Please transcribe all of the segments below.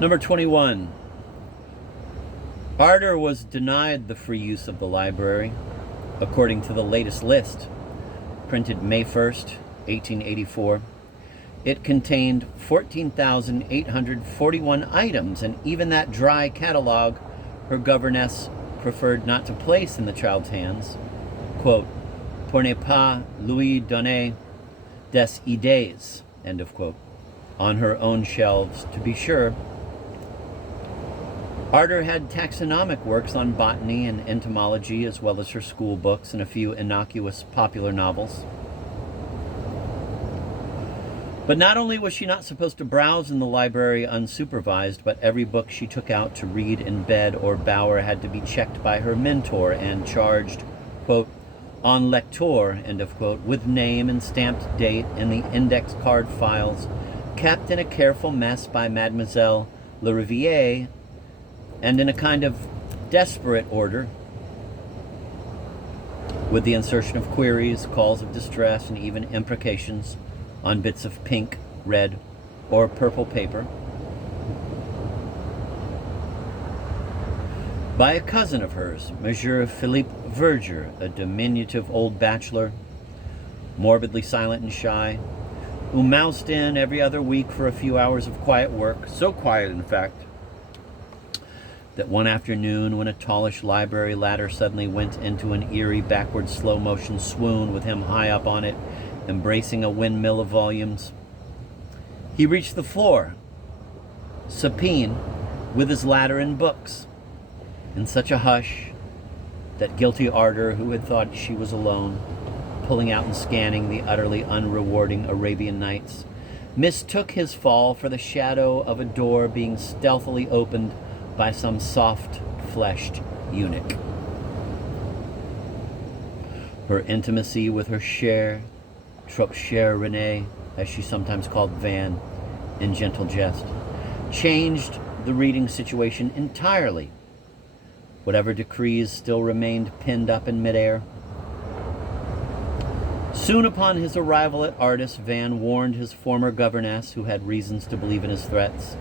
Number 21. Arter was denied the free use of the library, according to the latest list, printed May 1st, 1884. It contained 14,841 items, and even that dry catalog her governess preferred not to place in the child's hands. Quote, pour ne pas lui donner des idées, end of quote, on her own shelves, to be sure. Arter had taxonomic works on botany and entomology, as well as her school books and a few innocuous popular novels. But not only was she not supposed to browse in the library unsupervised, but every book she took out to read in bed or bower had to be checked by her mentor and charged, quote, en lecteur, end of quote, with name and stamped date and the index card files, kept in a careful mess by Mademoiselle Lariviere, and in a kind of desperate order, with the insertion of queries, calls of distress, and even imprecations on bits of pink, red, or purple paper, by a cousin of hers, Monsieur Philippe Verger, a diminutive old bachelor, morbidly silent and shy, who moused in every other week for a few hours of quiet work, so quiet, in fact, that one afternoon, when a tallish library ladder suddenly went into an eerie backward slow-motion swoon with him high up on it, embracing a windmill of volumes, he reached the floor, supine, with his ladder and books, in such a hush that guilty Arter, who had thought she was alone, pulling out and scanning the utterly unrewarding Arabian Nights, mistook his fall for the shadow of a door being stealthily opened by some soft-fleshed eunuch. Her intimacy with her cher, trop cher Renee, as she sometimes called Van, in gentle jest, changed the reading situation entirely. Whatever decrees still remained pinned up in midair. Soon upon his arrival at Artis, Van warned his former governess, who had reasons to believe in his threats,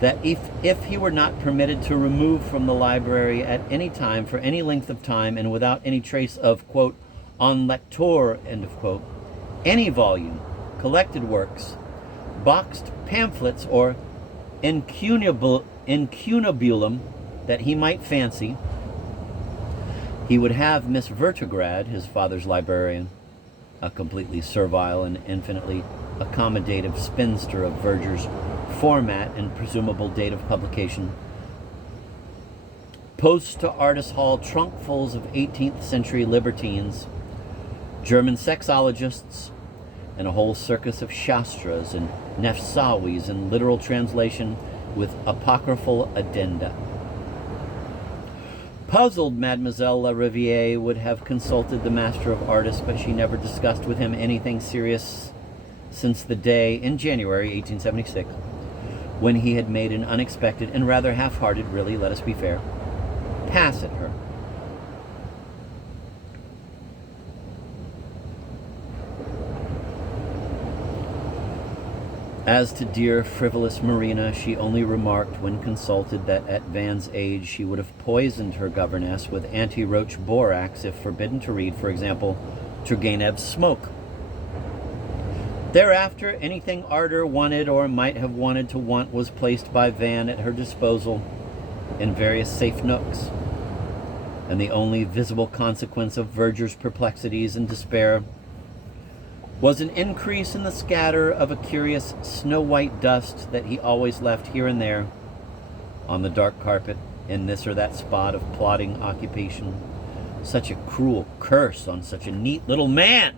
that if he were not permitted to remove from the library at any time, for any length of time, and without any trace of, quote, en lecteur, end of quote, any volume, collected works, boxed pamphlets, or incunabulum that he might fancy, he would have Miss Vertograd, his father's librarian, a completely servile and infinitely accommodative spinster of Verger's format and presumable date of publication, post to Artis Hall trunkfuls of 18th century libertines, German sexologists, and a whole circus of Shastras and Nefsawis in literal translation with apocryphal addenda. Puzzled, Mademoiselle Lariviere would have consulted the master of Artis, but she never discussed with him anything serious since the day, in January 1876, when he had made an unexpected and rather half-hearted, really, let us be fair, pass at her. As to dear, frivolous Marina, she only remarked, when consulted, that at Van's age she would have poisoned her governess with anti-roach borax if forbidden to read, for example, Turgenev's Smoke. Thereafter, anything Arter wanted or might have wanted to want was placed by Van at her disposal in various safe nooks, and the only visible consequence of Verger's perplexities and despair was an increase in the scatter of a curious snow-white dust that he always left here and there on the dark carpet in this or that spot of plodding occupation. Such a cruel curse on such a neat little man!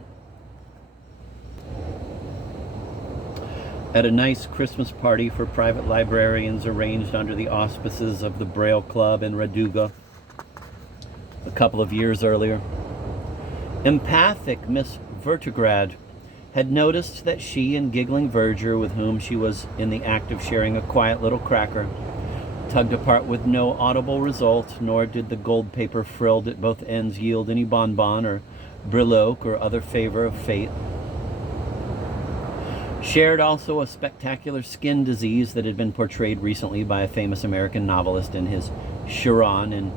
At a nice Christmas party for private librarians arranged under the auspices of the Braille Club in Raduga a couple of years earlier, empathic Miss Vertograd had noticed that she and giggling Verger, with whom she was in the act of sharing a quiet little cracker, tugged apart with no audible result, nor did the gold paper frilled at both ends yield any bonbon or breloque or other favor of fate. Shared also a spectacular skin disease that had been portrayed recently by a famous American novelist in his Chiron, and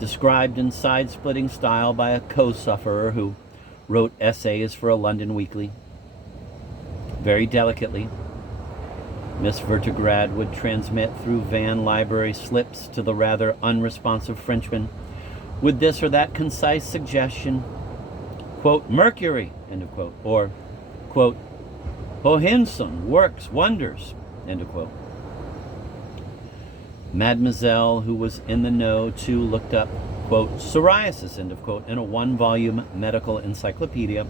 described in side-splitting style by a co-sufferer who wrote essays for a London weekly. Very delicately, Miss Vertigrad would transmit through van library slips to the rather unresponsive Frenchman with this or that concise suggestion, quote, Mercury, end of quote, or, quote, Hohenson works wonders, end of quote. Mademoiselle, who was in the know too, looked up, quote, psoriasis, end of quote, in a one-volume medical encyclopedia,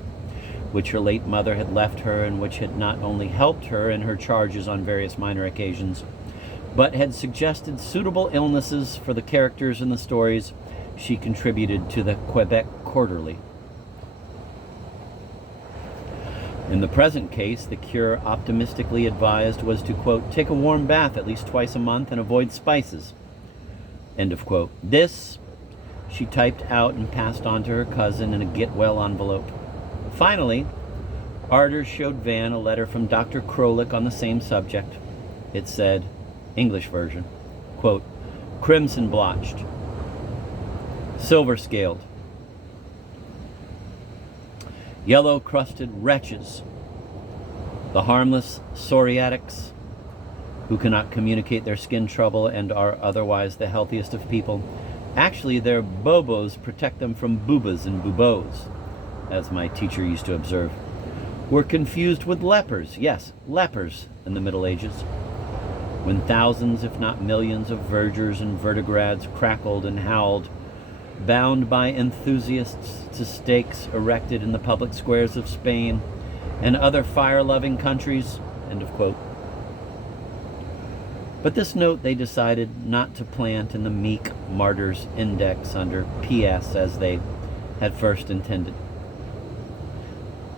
which her late mother had left her and which had not only helped her in her charges on various minor occasions, but had suggested suitable illnesses for the characters in the stories she contributed to the Quebec Quarterly. In the present case, the cure optimistically advised was to, quote, take a warm bath at least twice a month and avoid spices, end of quote. This she typed out and passed on to her cousin in a get well envelope. Finally, Ardor showed Van a letter from Dr. Krolik on the same subject. It said, English version, quote, crimson blotched, silver scaled, yellow crusted wretches, the harmless psoriatics who cannot communicate their skin trouble and are otherwise the healthiest of people. Actually, their bobos protect them from boobas and buboes, as my teacher used to observe, were confused with lepers, yes, lepers in the Middle Ages, when thousands, if not millions, of vergers and vertigrads crackled and howled, bound by enthusiasts to stakes erected in the public squares of Spain and other fire-loving countries, end of quote. But this note they decided not to plant in the meek martyr's index under P.S. as they had first intended.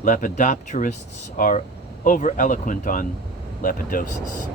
Lepidopterists are over-eloquent on lepidosis.